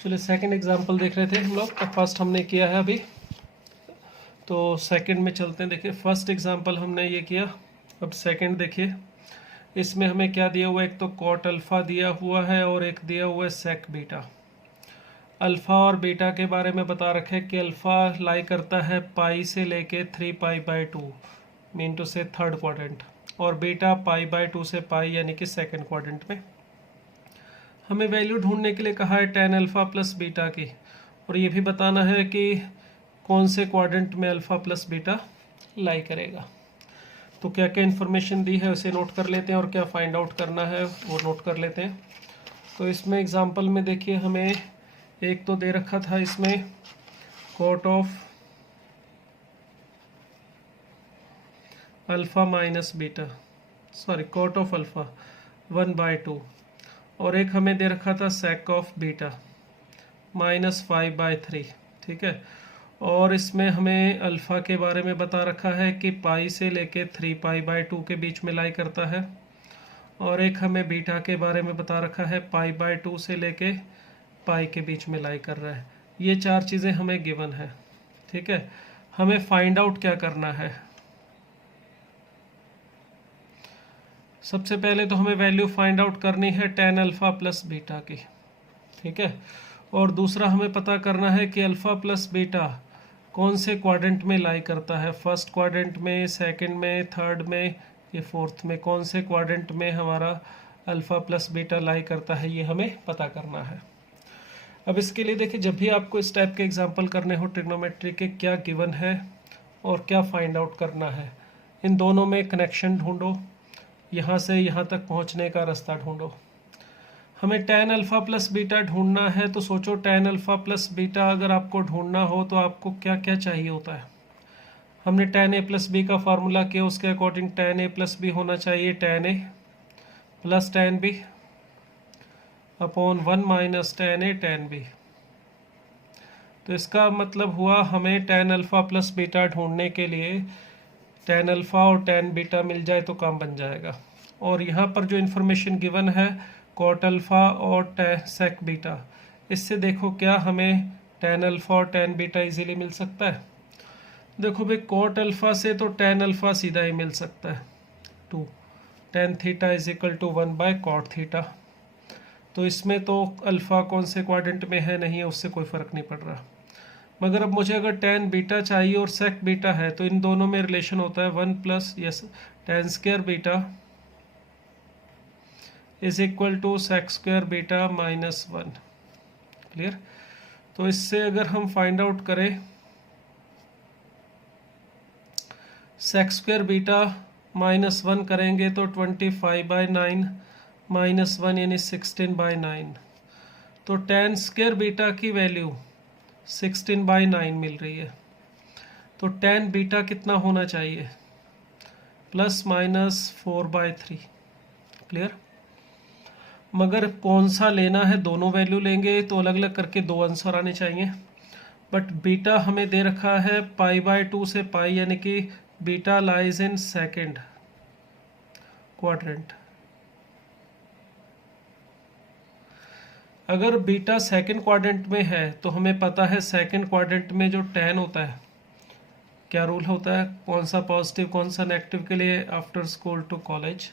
चलिए second example देख रहे थे हम लोग। तो फर्स्ट हमने किया है अभी, तो सेकंड में चलते हैं। देखिए फर्स्ट एग्जांपल हमने ये किया, अब सेकंड देखिए। इसमें हमें क्या दिया हुआ है, एक तो कॉट अल्फ़ा दिया हुआ है और एक दिया हुआ है सेक बीटा। अल्फ़ा और बीटा के बारे में बता रखे हैं कि अल्फ़ा लाई करता है पाई से लेके 3π/2 मीन टू से थर्ड क्वाड्रेंट, और बीटा π/2 से पाई यानी कि सेकंड क्वाड्रेंट में। हमें वैल्यू ढूंढने के लिए कहा है tan अल्फ़ा प्लस बीटा की, और ये भी बताना है कि कौन से क्वाड्रेंट में अल्फ़ा प्लस बीटा लाई करेगा। तो क्या क्या इन्फॉर्मेशन दी है उसे नोट कर लेते हैं, और क्या फाइंड आउट करना है वो नोट कर लेते हैं। तो इसमें एग्जांपल में देखिए हमें एक तो दे रखा था इसमें cot of alpha minus beta, sorry cot of alpha 1/2, और एक हमें दे रखा था सेक ऑफ बीटा -5/3, ठीक है। और इसमें हमें अल्फ़ा के बारे में बता रखा है कि पाई से लेके 3π/2 के बीच में लाई करता है, और एक हमें बीटा के बारे में बता रखा है π/2 से लेके पाई के बीच में लाई कर रहा है। ये चार चीज़ें हमें गिवन है, ठीक है। हमें फाइंड आउट क्या करना है, सबसे पहले तो हमें वैल्यू फाइंड आउट करनी है tan अल्फ़ा प्लस बीटा की, ठीक है। और दूसरा हमें पता करना है कि अल्फ़ा प्लस बीटा कौन से क्वाड्रेंट में लाई करता है, फर्स्ट क्वाड्रेंट में, सेकंड में, थर्ड में, ये फोर्थ में, कौन से क्वाड्रेंट में हमारा अल्फ़ा प्लस बीटा लाई करता है, ये हमें पता करना है। अब इसके लिए देखिए, जब भी आपको इस टाइप के एग्जाम्पल करने हो ट्रिग्नोमेट्री के, क्या गिवन है और क्या फाइंड आउट करना है, इन दोनों में कनेक्शन ढूंढो, यहाँ से यहाँ तक पहुँचने का रास्ता ढूंढो। हमें tan अल्फ़ा प्लस बीटा ढूंढना है, तो सोचो tan अल्फ़ा प्लस बीटा अगर आपको ढूंढना हो तो आपको क्या क्या चाहिए होता है। हमने tan a प्लस बी का फार्मूला किया, उसके according tan a plus b होना चाहिए tan a plus tan b upon 1 minus tan a tan b। तो इसका मतलब हुआ हमें tan अल्फ़ा प्लस बीटा ढूंढने के लिए tan अल्फ़ा और tan बीटा मिल जाए तो काम बन जाएगा। और यहाँ पर जो इन्फॉर्मेशन गिवन है कॉट अल्फ़ा और सेक बीटा, इससे देखो क्या हमें tan अल्फ़ा और tan बीटा इजीली मिल सकता है। देखो भाई, कॉट अल्फ़ा से तो tan अल्फ़ा सीधा ही मिल सकता है, 2 tan theta is equal to 1/cot theta. तो इसमें तो अल्फ़ा कौन से क्वाड्रेंट में है नहीं है, उससे कोई फ़र्क नहीं पड़ रहा। मगर अब मुझे अगर tan बीटा चाहिए और सेक बीटा है, तो इन दोनों में रिलेशन होता है 1 plus yes tan square beta is equal to sec square beta -1। Clear. तो इससे अगर हम फाइंड आउट करें सेक स्क्वायर बीटा -1 करेंगे तो 25/9 -1 यानी 16/9। तो tan स्क्वायर बीटा की वैल्यू 16/9 मिल रही है। तो tan बीटा कितना होना चाहिए, ±4/3। क्लियर। मगर कौन सा लेना है, दोनों वैल्यू लेंगे तो अलग अलग करके दो आंसर आने चाहिए। बट बीटा हमें दे रखा है π/2 से पाई, यानी कि beta lies in second quadrant. अगर बीटा सेकंड क्वाड्रेंट में है तो हमें पता है सेकंड क्वाड्रेंट में जो tan होता है, क्या रूल होता है, कौन सा पॉजिटिव कौन सा नेगेटिव के लिए, आफ्टर स्कूल टू कॉलेज।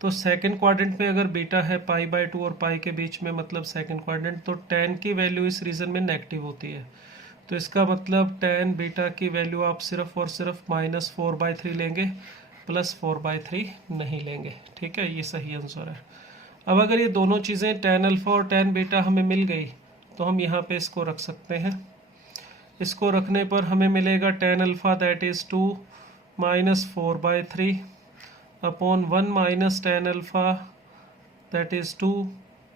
तो सेकंड क्वाड्रेंट में अगर बीटा है π/2 और पाई के बीच में, मतलब सेकंड क्वाड्रेंट, तो tan की वैल्यू इस रीजन में नेगेटिव होती है। तो इसका मतलब tan बीटा की वैल्यू आप सिर्फ और सिर्फ -4/3 लेंगे, +4/3 नहीं लेंगे, ठीक है। ये सही आंसर है। अब अगर ये दोनों चीज़ें tan अल्फ़ा और tan बीटा हमें मिल गई, तो हम यहाँ पे इसको रख सकते हैं। इसको रखने पर हमें मिलेगा tan alpha that is 2 -4/3 upon 1 minus tan alpha that is 2,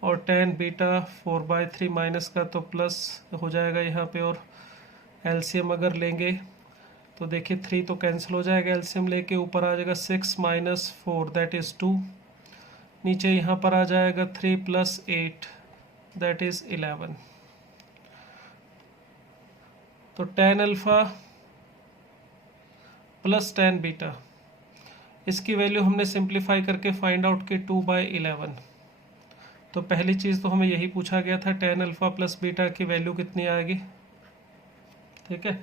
और tan बीटा 4/3 माइनस का तो प्लस हो जाएगा यहाँ पे, और एलसीएम अगर लेंगे तो देखिए 3 तो कैंसिल हो जाएगा, एलसीएम लेके ऊपर आ जाएगा 6 - 4 दैट इज़ 2, नीचे यहाँ पर आ जाएगा 3 + 8 दैट इज़ 11। तो tan alpha plus tan beta, इसकी वैल्यू हमने सिंप्लीफाई करके फाइंड आउट की 2/11। तो पहली चीज़ तो हमें यही पूछा गया था, tan अल्फ़ा प्लस बीटा की वैल्यू कितनी आएगी, ठीक है,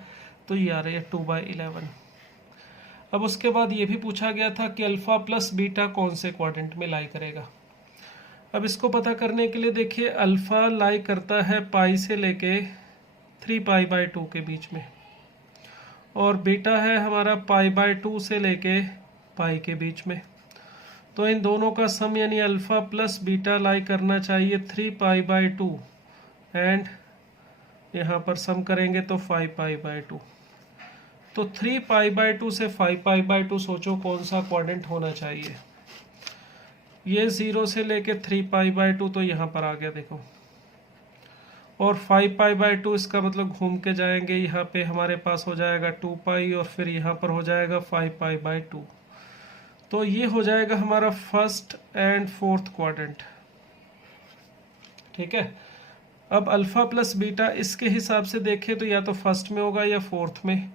तो ये आ रही है 2/11। अब उसके बाद ये भी पूछा गया था कि अल्फ़ा प्लस बीटा कौन से क्वाड्रेंट में लाई करेगा। अब इसको पता करने के लिए देखिए, अल्फ़ा लाई करता है पाई से लेके 3π/2 के बीच में, और बीटा है हमारा π/2 से लेके पाई के बीच में। तो इन दोनों का सम यानी अल्फ़ा प्लस बीटा लाई करना चाहिए 3π/2, एंड यहाँ पर सम करेंगे तो 5π/2। तो 3π/2 से 5π/2 सोचो कौन सा क्वाड्रेंट होना चाहिए। ये 0 से लेके 3π/2 तो यहाँ पर आ गया देखो, और 5π/2 इसका मतलब घूम के जाएंगे, यहाँ पे हमारे पास हो जाएगा 2π, और फिर यहाँ पर हो जाएगा 5π/2। तो ये हो जाएगा हमारा फर्स्ट एंड फोर्थ क्वाड्रेंट, ठीक है। अब अल्फ़ा प्लस बीटा इसके हिसाब से देखें तो या तो फर्स्ट में होगा या फोर्थ में,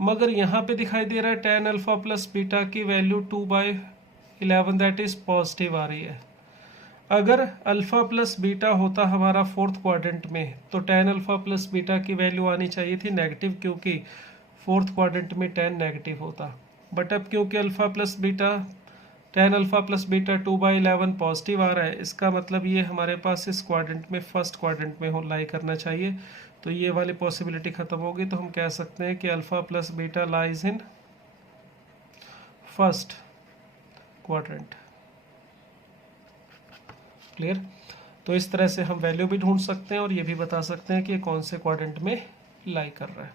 मगर यहाँ पे दिखाई दे रहा है tan अल्फ़ा प्लस बीटा की वैल्यू 2/11 दैट इज पॉजिटिव आ रही है। अगर अल्फ़ा प्लस बीटा होता हमारा फोर्थ क्वाड्रेंट में तो tan अल्फ़ा प्लस बीटा की वैल्यू आनी चाहिए थी नेगेटिव, क्योंकि फोर्थ क्वाड्रेंट में tan नेगेटिव होता। बट अब क्योंकि alpha plus beta tan alpha plus beta 2/11 positive आ रहा है, इसका मतलब ये हमारे पास इस क्वाड्रेंट में फर्स्ट क्वाड्रेंट में हो लाई करना चाहिए। तो ये वाली पॉसिबिलिटी ख़त्म होगी, तो हम कह सकते हैं कि alpha plus beta lies in first quadrant. Clear? तो इस तरह से हम वैल्यू भी ढूंढ सकते हैं और ये भी बता सकते हैं कि ये कौन से क्वाड्रेंट में लाई कर रहा है।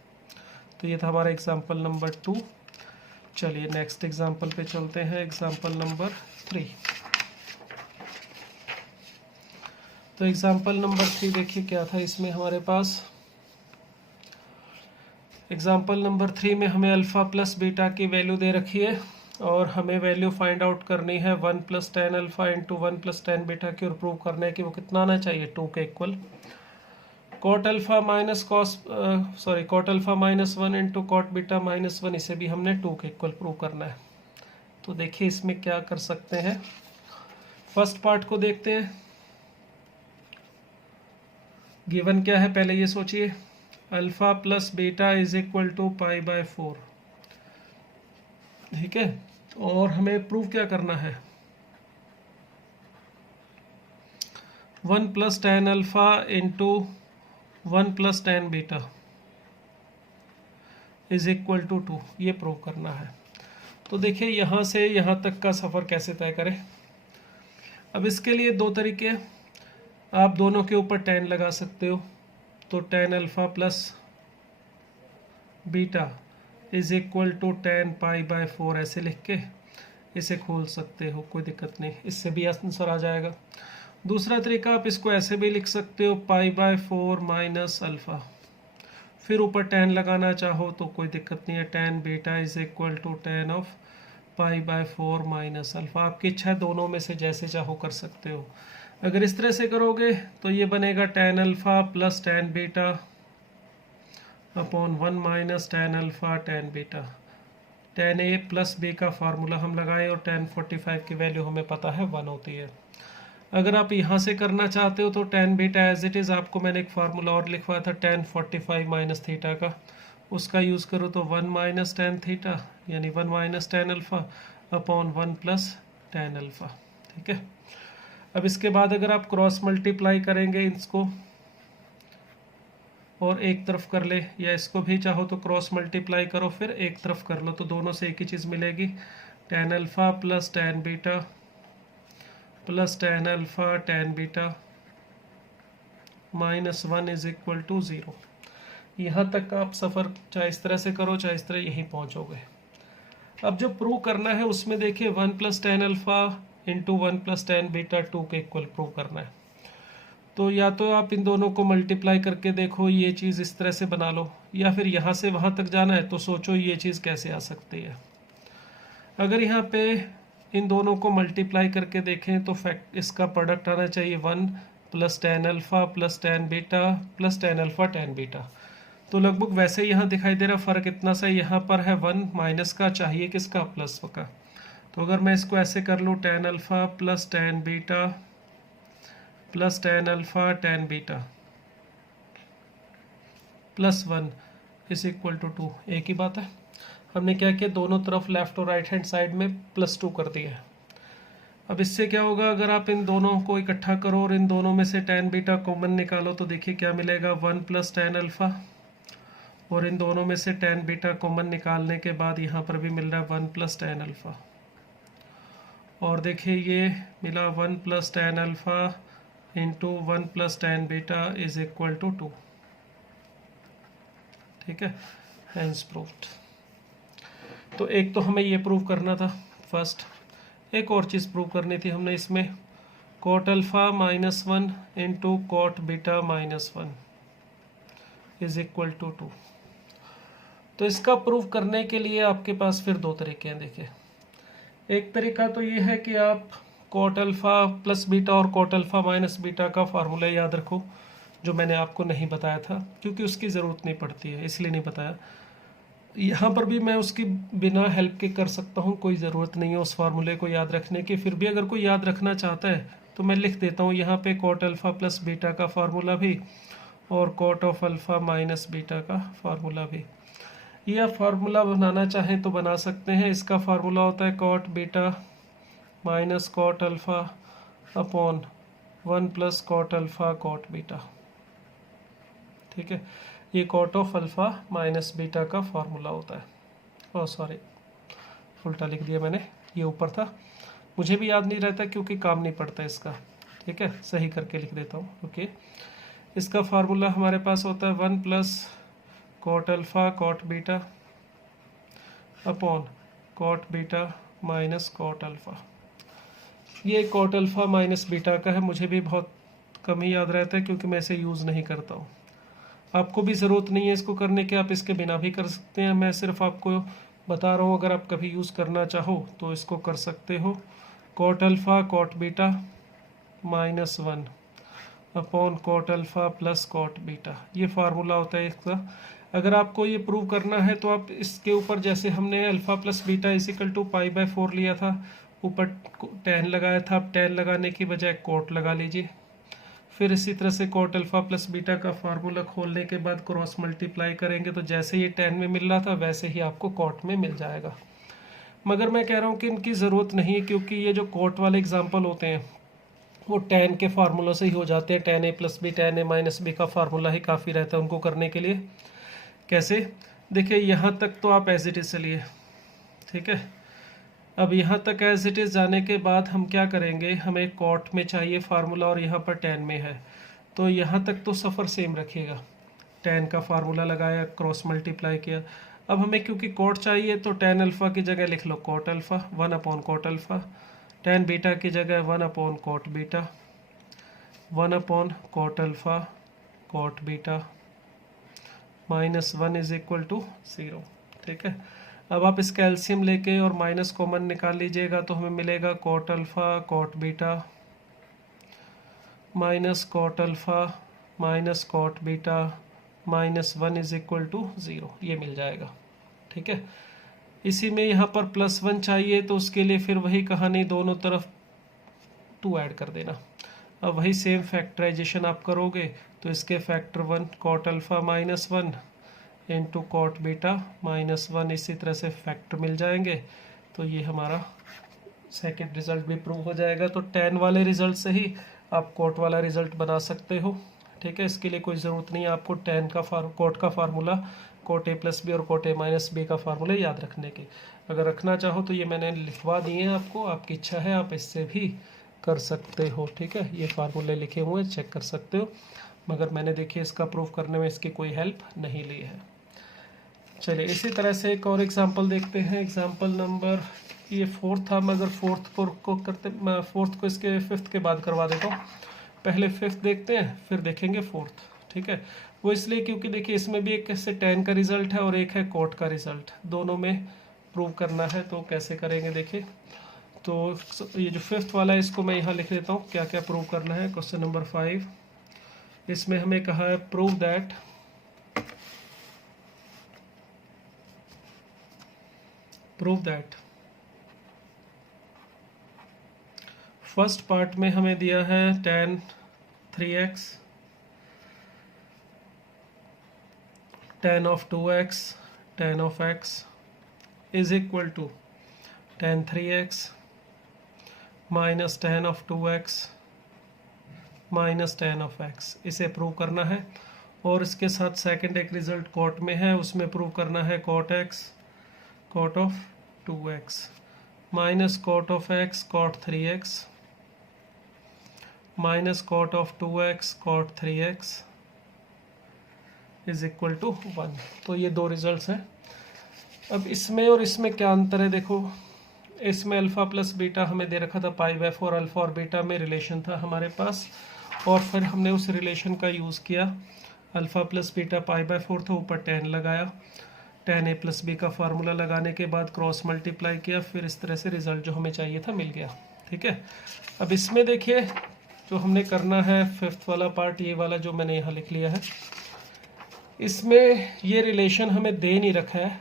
तो ये था हमारा एग्जाम्पल नंबर 2। चलिए नेक्स्ट एग्जाम्पल पे चलते हैं, एग्जाम्पल नंबर 3। तो एग्जाम्पल नंबर 3 देखिए क्या था इसमें हमारे पास। एग्जाम्पल नंबर 3 में हमें अल्फ़ा प्लस बीटा की वैल्यू दे रखी है और हमें वैल्यू फाइंड आउट करनी है 1 + tan alpha into 1 + tan beta की, और प्रूव करना है कि वो कितना आना चाहिए 2 के equal. cot alpha minus 1 into cot beta -1, इसे भी हमने 2 के इक्वल प्रूव करना है। तो देखिए इसमें क्या कर सकते हैं। फर्स्ट पार्ट को देखते हैं। गिवन क्या है पहले ये सोचिए, alpha plus beta is equal to π/4, ठीक है। और हमें प्रूव क्या करना है, 1 + tan alpha into 1 + tan beta is equal to 2, ये प्रूव करना है। तो देखिए यहाँ से यहाँ तक का सफ़र कैसे तय करें। अब इसके लिए दो तरीके हैं, आप दोनों के ऊपर tan लगा सकते हो। तो tan alpha plus beta is equal to tan π/4 ऐसे लिख के इसे खोल सकते हो, कोई दिक्कत नहीं, इससे भी आंसर आ जाएगा। दूसरा तरीका आप इसको ऐसे भी लिख सकते हो π/4 माइनस अल्फ़ा, फिर ऊपर tan लगाना चाहो तो कोई दिक्कत नहीं है, tan beta is equal to tan of π/4 minus alpha. आपकी इच्छा है, दोनों में से जैसे चाहो कर सकते हो। अगर इस तरह से करोगे तो ये बनेगा tan alpha plus tan beta upon 1 minus tan alpha tan beta. tan a plus b का फार्मूला हम लगाएं और tan 45 की वैल्यू हमें पता है 1 होती है। अगर आप यहाँ से करना चाहते हो तो tan beta as it is, आपको मैंने एक फार्मूला और लिखवाया था tan 45 माइनस थीटा का, उसका यूज़ करो तो 1 माइनस tan थीटा यानी 1 minus tan alpha upon 1 plus tan alpha, ठीक है। अब इसके बाद अगर आप क्रॉस मल्टीप्लाई करेंगे इसको और एक तरफ कर ले, या इसको भी चाहो तो क्रॉस मल्टीप्लाई करो फिर एक तरफ कर लो, तो दोनों से एक ही चीज़ मिलेगी, tan alpha plus tan beta plus tan alpha tan beta -1 is equal to 0। यहाँ तक का आप सफ़र चाहे इस तरह से करो चाहे इस तरह, यहीं पहुँचोगे। अब जो प्रूव करना है उसमें देखिए 1 + tan alpha into 1 + tan beta 2 के इक्वल प्रूव करना है। तो या तो आप इन दोनों को मल्टीप्लाई करके देखो, ये चीज़ इस तरह से बना लो, या फिर यहाँ से वहाँ तक जाना है तो सोचो ये चीज़ कैसे आ सकती है। अगर यहाँ पे इन दोनों को मल्टीप्लाई करके देखें तो फैक्ट इसका प्रोडक्ट आना चाहिए 1 + tan alpha plus tan beta plus tan alpha tan beta. तो लगभग वैसे यहाँ दिखाई दे रहा, फ़र्क इतना सा यहाँ पर है 1 माइनस का, चाहिए किसका, प्लस का। तो अगर मैं इसको ऐसे कर लूँ tan alpha plus tan beta plus tan alpha tan beta plus 1 is equal to 2। एक ही बात है। हमने क्या किया, दोनों तरफ लेफ्ट और राइट हैंड साइड में +2 कर दिया है। अब इससे क्या होगा, अगर आप इन दोनों को इकट्ठा करो और इन दोनों में से टेन बीटा कॉमन निकालो तो देखिए क्या मिलेगा, 1 प्लस टेन अल्फा, और इन दोनों में से टेन बीटा कॉमन निकालने के बाद यहाँ पर भी मिल रहा है 1 प्लस टेन अल्फा, और देखिए ये मिला 1 plus tan alpha into 1 plus tan beta is equal to 2। ठीक है, हैंस प्रूव्ड। तो एक तो हमें ये प्रूव करना था फर्स्ट। एक और चीज़ प्रूव करनी थी हमने इसमें, cot alpha minus 1 into cot beta minus 1 is equal to 2। तो इसका प्रूव करने के लिए आपके पास फिर दो तरीके हैं। देखिए, एक तरीका तो ये है कि आप कॉट अल्फा प्लस बीटा और कॉट अल्फा माइनस बीटा का फार्मूला याद रखो, जो मैंने आपको नहीं बताया था क्योंकि उसकी ज़रूरत नहीं पड़ती है, इसलिए नहीं बताया। यहाँ पर भी मैं उसकी बिना हेल्प के कर सकता हूँ, कोई ज़रूरत नहीं है उस फार्मूले को याद रखने की। फिर भी अगर कोई याद रखना चाहता है तो मैं लिख देता हूँ यहाँ पे कॉट अल्फ़ा प्लस बीटा का फार्मूला भी और cot of alpha minus beta का फार्मूला भी। ये आप फार्मूला बनाना चाहें तो बना सकते हैं। इसका फार्मूला होता है cot beta minus cot alpha upon 1 plus cot alpha cot beta. ठीक है, ये cot of alpha minus beta का फार्मूला होता है। ओह सॉरी, उल्टा लिख दिया मैंने, ये ऊपर था, मुझे भी याद नहीं रहता क्योंकि काम नहीं पड़ता इसका। ठीक है, सही करके लिख देता हूँ। ओके, इसका फार्मूला हमारे पास होता है 1 plus cot alpha cot beta upon cot beta minus cot alpha. ये कॉट अल्फ़ा माइनस बीटा का है, मुझे भी बहुत कम ही याद रहता है क्योंकि मैं इसे यूज़ नहीं करता हूँ। आपको भी ज़रूरत नहीं है इसको करने के, आप इसके बिना भी कर सकते हैं। मैं सिर्फ आपको बता रहा हूँ, अगर आप कभी यूज़ करना चाहो तो इसको कर सकते हो। Cot alpha cot beta minus 1 upon cot alpha plus cot beta, ये फार्मूला होता है इसका। अगर आपको ये प्रूव करना है तो आप इसके ऊपर, जैसे हमने alpha plus beta is equal to π/4 लिया था, ऊपर 10 लगाया था, अब 10 लगाने की बजाय कॉट लगा लीजिए। फिर इसी तरह से कॉट अल्फ़ा प्लस बीटा का फार्मूला खोलने के बाद क्रॉस मल्टीप्लाई करेंगे तो जैसे ये 10 में मिल रहा था वैसे ही आपको कॉट में मिल जाएगा। मगर मैं कह रहा हूँ कि इनकी ज़रूरत नहीं है क्योंकि ये जो कॉट वाले एग्जाम्पल होते हैं वो 10 के फार्मूला से ही हो जाते हैं। 10a plus b 10a minus b का फार्मूला ही काफ़ी रहता है उनको करने के लिए। कैसे, देखिए यहाँ तक तो आप एज इट इज़ चलिए। ठीक है, अब यहाँ तक एज इट इज़ जाने के बाद हम क्या करेंगे, हमें कॉट में चाहिए फार्मूला और यहाँ पर 10 में है, तो यहाँ तक तो सफ़र सेम रखिएगा। 10 का फार्मूला लगाया, क्रॉस मल्टीप्लाई किया। अब हमें क्योंकि कॉट चाहिए तो 10 अल्फ़ा की जगह लिख लो cot alpha 1 upon cot alpha, 10 beta की जगह 1 upon cot beta, 1 upon cot alpha cot beta minus 1 is equal to 0। ठीक है, अब आप इसका एलसीएम लेके और माइनस कॉमन निकाल लीजिएगा तो हमें मिलेगा cot alpha cot beta minus cot alpha minus cot beta minus 1 is equal to 0, ये मिल जाएगा। ठीक है, इसी में यहाँ पर +1 चाहिए तो उसके लिए फिर वही कहानी, दोनों तरफ 2 ऐड कर देना। अब वही सेम फैक्टराइजेशन आप करोगे तो इसके factor 1 cot alpha minus 1 into cot beta minus 1, इसी तरह से फैक्टर मिल जाएंगे। तो ये हमारा सेकंड रिजल्ट भी प्रूव हो जाएगा। तो 10 वाले रिजल्ट से ही आप कॉट वाला रिजल्ट बना सकते हो। ठीक है, इसके लिए कोई ज़रूरत नहीं है आपको 10 का कॉट का formula, cot a plus b और कॉट ए माइनस बी का फार्मूला याद रखने के। अगर रखना चाहो तो ये मैंने लिखवा दिए हैं आपको, आपकी इच्छा है आप इससे भी कर सकते हो। ठीक है, ये फार्मूले लिखे हुए हैं, चेक कर सकते हो, मगर मैंने देखिए इसका प्रूव करने में इसकी कोई हेल्प नहीं ली है। चलिए इसी तरह से एक और एग्जांपल देखते हैं। एग्जांपल नंबर, ये 4th था मगर 4th को करते, 4th को इसके 5th के बाद करवा देता हूँ। पहले 5th देखते हैं फिर देखेंगे 4th। ठीक है, वो इसलिए क्योंकि देखिए इसमें भी एक से 10 का रिजल्ट है और एक है कॉट का रिजल्ट, दोनों में प्रूव करना है। तो कैसे करेंगे देखिए, तो ये जो 5th वाला है इसको मैं यहाँ लिख देता हूँ क्या क्या प्रूव करना है। क्वेश्चन नंबर 5, इसमें हमें कहा है प्रूव दैट फर्स्ट पार्ट में हमें दिया है 10 3x, tan of 2x tan of x is equal to tan 3x minus tan of 2x minus tan of x। इसे प्रूव करना है। और इसके साथ सेकंड एक रिजल्ट कॉट में है, उसमें प्रूव करना है cot x cot of 2x minus cot of x cot 3x minus cot of 2x cot 3x is equal to 1। तो ये दो रिजल्ट्स हैं। अब इसमें और इसमें क्या अंतर है देखो, इसमें अल्फ़ा प्लस बीटा हमें दे रखा था π/4, अल्फ़ा और बीटा में रिलेशन था हमारे पास, और फिर हमने उस रिलेशन का यूज़ किया। अल्फ़ा प्लस बीटा π/4 था, ऊपर tan लगाया, tan a प्लस बी का फार्मूला लगाने के बाद क्रॉस मल्टीप्लाई किया, फिर इस तरह से रिजल्ट जो हमें चाहिए था मिल गया। ठीक है। अब इसमें देखिए जो हमने करना है फिफ्थ वाला पार्ट, ये वाला जो मैंने यहाँ लिख लिया है, इसमें ये रिलेशन हमें दे नहीं रखा है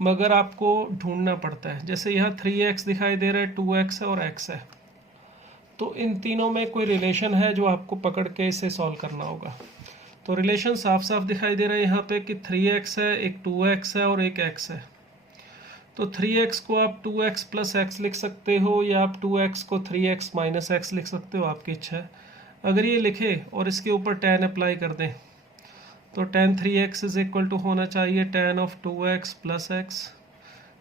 मगर आपको ढूंढना पड़ता है। जैसे यहाँ 3x दिखाई दे रहा है, 2x है और x है, तो इन तीनों में कोई रिलेशन है जो आपको पकड़ के इसे सॉल्व करना होगा। तो रिलेशन साफ साफ दिखाई दे रहा है यहाँ पे कि 3x है, एक 2x है और एक x है। तो 3x को आप 2x प्लस x लिख सकते हो या आप 2x को 3x माइनस x लिख सकते हो, आपकी इच्छा है। अगर ये लिखे और इसके ऊपर tan अप्लाई कर दें तो tan 3x is equal to होना चाहिए tan of 2x plus x।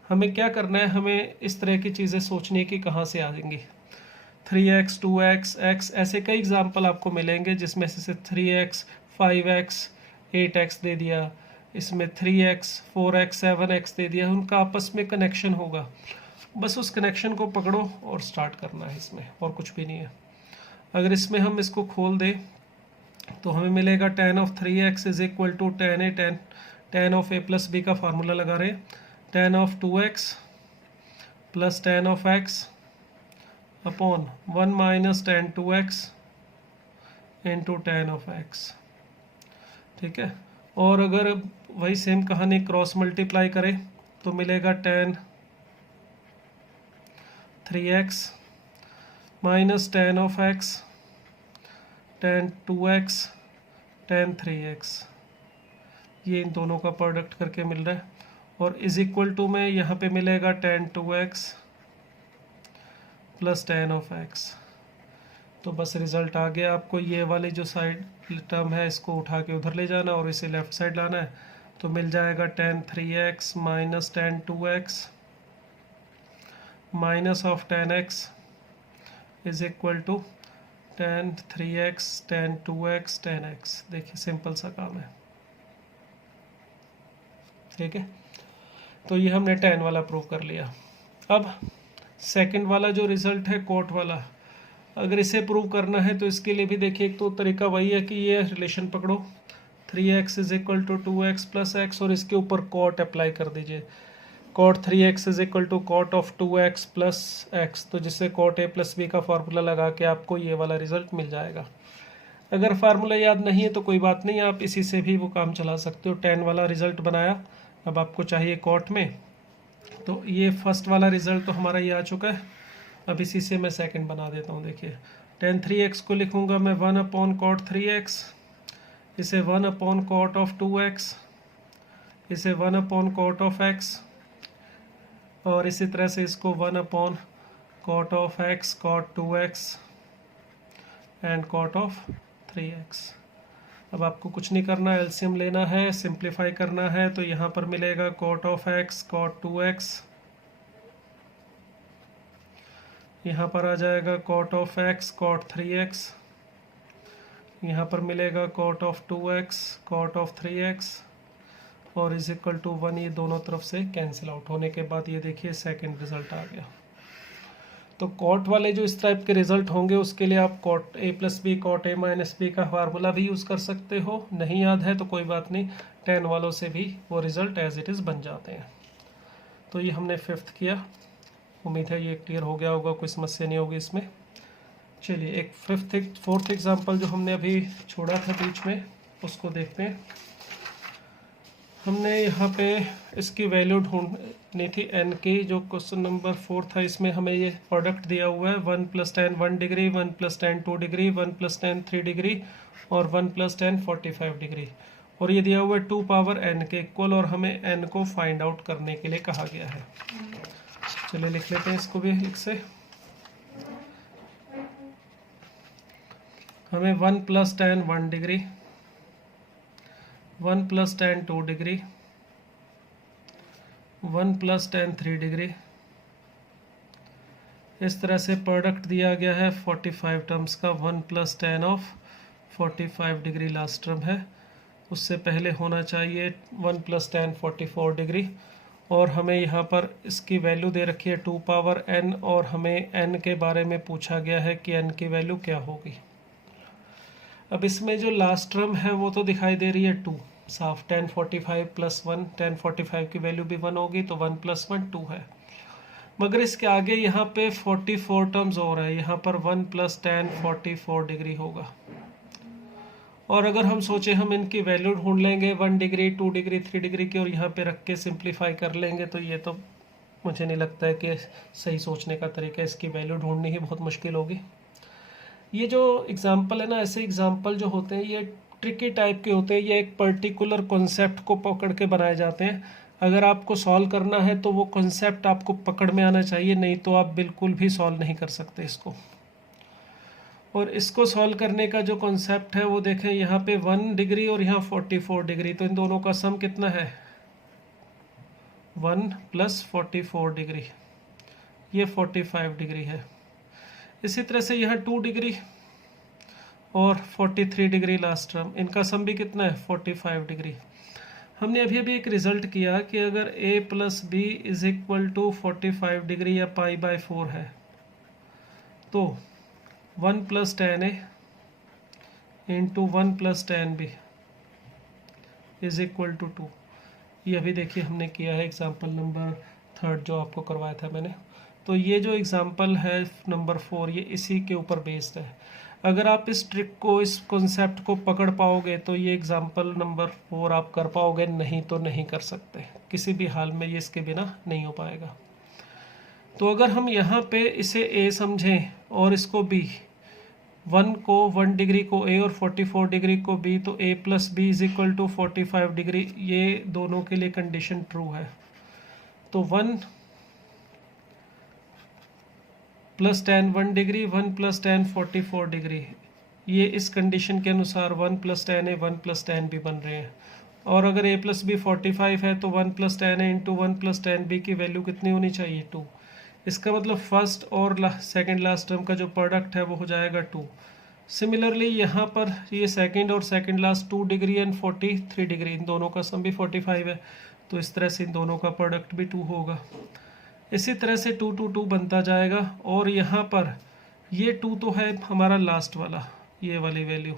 हमें क्या करना है, हमें इस तरह की चीज़ें सोचनी है कि कहाँ से आ जाएंगी। 3x 2x x, ऐसे कई एग्जाम्पल आपको मिलेंगे जिसमें से 3x 5x 8x दे दिया, इसमें 3x 4x 7x दे दिया, उनका आपस में कनेक्शन होगा। बस उस कनेक्शन को पकड़ो और स्टार्ट करना है, इसमें और कुछ भी नहीं है। अगर इसमें हम इसको खोल दें तो हमें मिलेगा tan of 3x is equal to tan of a plus b का फार्मूला लगा रहे हैं, tan of 2x plus tan of x upon 1 minus tan 2x into tan of x। ठीक है। और अगर वही सेम कहानी क्रॉस मल्टीप्लाई करें तो मिलेगा tan 3x minus tan of x tan 2x tan 3x, ये इन दोनों का प्रोडक्ट करके मिल रहा है। और इज इक्वल टू में यहाँ पे मिलेगा tan 2x plus tan of x। तो बस रिजल्ट आ गया। आपको ये वाली जो साइड टर्म है इसको उठा के उधर ले जाना और इसे लेफ्ट साइड लाना है, तो मिल जाएगा tan 3x minus tan 2x minus of tan x is equal to tan 3x tan 2x tan x। देखिए सिंपल सा काम है। ठीक है। तो ये हमने tan वाला प्रूव कर लिया। अब सेकंड वाला जो रिजल्ट है कोट वाला, अगर इसे प्रूव करना है तो इसके लिए भी देखिए एक तो तरीका वही है कि ये रिलेशन पकड़ो 3x is equal to 2x plus x और इसके ऊपर कॉट अप्लाई कर दीजिए। cot 3x is equal to cot of 2x plus x, तो जिससे cot a प्लस b का फार्मूला लगा के आपको ये वाला रिजल्ट मिल जाएगा। अगर फार्मूला याद नहीं है तो कोई बात नहीं, आप इसी से भी वो काम चला सकते हो। tan वाला रिजल्ट बनाया, अब आपको चाहिए cot में, तो ये फर्स्ट वाला रिजल्ट तो हमारा ये आ चुका है। अब इसी से मैं सेकंड बना देता हूँ। देखिए tan 3x को लिखूँगा मैं 1 अपॉन cot 3x, इसे 1 अपॉन cot ऑफ 2x, इसे 1 अपॉन cot ऑफ x, और इसी तरह से इसको 1 upon cot of x cot 2x and cot of 3x। अब आपको कुछ नहीं करना, एलसीएम लेना है, सिंप्लीफाई करना है, तो यहाँ पर मिलेगा cot of x cot 2x, यहाँ पर आ जाएगा cot of x cot 3x, यहाँ पर मिलेगा cot of 2x cot of 3x और इज इक्वल टू 1। ये दोनों तरफ से कैंसिल आउट होने के बाद ये देखिए सेकंड रिजल्ट आ गया। तो कॉट वाले जो इस टाइप के रिजल्ट होंगे उसके लिए आप cot a plus b cot a minus b का फार्मूला भी यूज़ कर सकते हो। नहीं याद है तो कोई बात नहीं, tan वालों से भी वो रिज़ल्ट एज इट इज़ बन जाते हैं। तो ये हमने फिफ्थ किया, उम्मीद है ये क्लियर हो गया होगा, कोई समस्या नहीं होगी इसमें। चलिए एक फोर्थ एग्जाम्पल जो हमने अभी छोड़ा था बीच में उसको देखते हैं। हमने यहाँ पे इसकी वैल्यू ढूंढनी थी n की। जो क्वेश्चन नंबर 4 था इसमें हमें ये प्रोडक्ट दिया हुआ है 1 + 10 1 डिग्री, 1 + 10 2 डिग्री, 1 + 10 3 डिग्री और 1 + 10 45 डिग्री, और ये दिया हुआ है 2 पावर n के इक्वल, और हमें n को फाइंड आउट करने के लिए कहा गया है। चलिए लिख लेते हैं इसको भी एक से। हमें 1 + 10 1 डिग्री, 1 + 10 2 डिग्री, 1 + 10 3 डिग्री, इस तरह से प्रोडक्ट दिया गया है 45 टर्म्स का। 1 + 10 ऑफ 45 डिग्री लास्ट टर्म है, उससे पहले होना चाहिए 1 + 10 44 डिग्री, और हमें यहाँ पर इसकी वैल्यू दे रखी है 2 पावर n, और हमें n के बारे में पूछा गया है कि n की वैल्यू क्या होगी। अब इसमें जो लास्ट टर्म है वो तो दिखाई दे रही है 2 साफ, 10 45 + 1, 10 45 की वैल्यू भी 1 होगी तो 1 + 1 2 है, मगर इसके आगे यहाँ पे 44 टर्म्स और है, यहाँ पर 1 + 10 44 डिग्री होगा। और अगर हम सोचे हम इनकी वैल्यू ढूंढ लेंगे 1 डिग्री 2 डिग्री 3 डिग्री की, और यहाँ पे रख के सिंप्लीफाई कर लेंगे, तो ये तो मुझे नहीं लगता है कि सही सोचने का तरीका। इसकी वैल्यू ढूंढनी ही बहुत मुश्किल होगी। ये जो एग्जाम्पल है ना, ऐसे एग्जाम्पल जो होते हैं ये ट्रिकी टाइप के होते हैं, ये एक पर्टिकुलर कॉन्सेप्ट को पकड़ के बनाए जाते हैं। अगर आपको सॉल्व करना है तो वो कॉन्सेप्ट आपको पकड़ में आना चाहिए, नहीं तो आप बिल्कुल भी सॉल्व नहीं कर सकते इसको। और इसको सॉल्व करने का जो कॉन्सेप्ट है वो देखें, यहाँ पे 1 डिग्री और यहाँ 44 डिग्री, तो इन दोनों का सम कितना है 1 + 44 डिग्री, ये 45 डिग्री है। इसी तरह से यहाँ 2 डिग्री और 43 डिग्री लास्ट टर्म, इनका सम भी कितना है 45 डिग्री। हमने अभी अभी एक रिजल्ट किया कि अगर a + b = 45 डिग्री या π/4 है, तो 1 + 10a × 1 + 10b = 2। ये अभी देखिए हमने किया है एग्जाम्पल नंबर 3 जो आपको करवाया था मैंने। तो ये जो एग्जाम्पल है नंबर 4 ये इसी के ऊपर बेस्ड है। अगर आप इस ट्रिक को, इस कॉन्सेप्ट को पकड़ पाओगे तो ये एग्जाम्पल नंबर 4 आप कर पाओगे, नहीं तो नहीं कर सकते, किसी भी हाल में ये इसके बिना नहीं हो पाएगा। तो अगर हम यहाँ पे इसे a समझें और इसको b, 1 को 1 डिग्री को a और 44 डिग्री को b, तो a + b = 45 डिग्री, ये दोनों के लिए कंडीशन ट्रू है। तो 1 + 10 1 डिग्री, 1 + 10 44 डिग्री, ये इस कंडीशन के अनुसार 1 + 10 a 1 + 10 b बन रहे हैं। और अगर a + b 45 है तो 1 + 10 a × 1 + 10 b की वैल्यू कितनी होनी चाहिए 2। इसका मतलब फर्स्ट और सेकंड लास्ट टर्म का जो प्रोडक्ट है वो हो जाएगा 2। सिमिलरली यहाँ पर ये सेकंड और second last 2 degree and 43 degree, इन दोनों का सम भी 45 है, तो इस तरह से इन दोनों का प्रोडक्ट भी 2 होगा। इसी तरह से 2 2 2 बनता जाएगा। और यहाँ पर ये 2 तो है हमारा लास्ट वाला, ये वाली वैल्यू,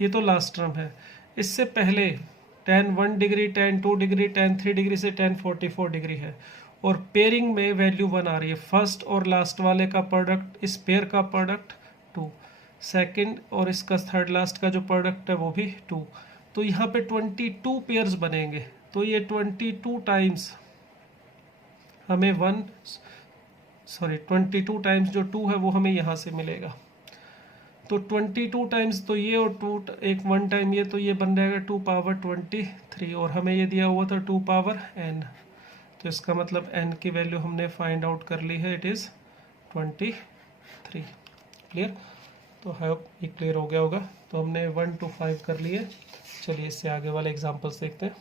ये तो लास्ट टर्म है। इससे पहले 10 1 डिग्री 10 2 डिग्री 10 3 डिग्री से 10 44 डिग्री है, और पेयरिंग में वैल्यू 1 आ रही है। फर्स्ट और लास्ट वाले का प्रोडक्ट, इस पेयर का प्रोडक्ट 2, सेकंड और इसका थर्ड लास्ट का जो प्रोडक्ट है वो भी 2। तो यहाँ पे 22 पेयर्स बनेंगे, तो ये 22 टाइम्स हमें 22 टाइम्स जो 2 है वो हमें यहाँ से मिलेगा। तो 22 टाइम्स तो ये, और 2 एक 1 टाइम ये, तो ये बन जाएगा 2 पावर 23, और हमें ये दिया हुआ था 2 पावर n। तो इसका मतलब n की वैल्यू हमने फाइंड आउट कर ली है, इट इज़ 23। क्लियर? तो होप ये क्लियर हो गया होगा। तो हमने 1 to 5 कर लिए। चलिए इससे आगे वाले एग्जांपल्स देखते हैं।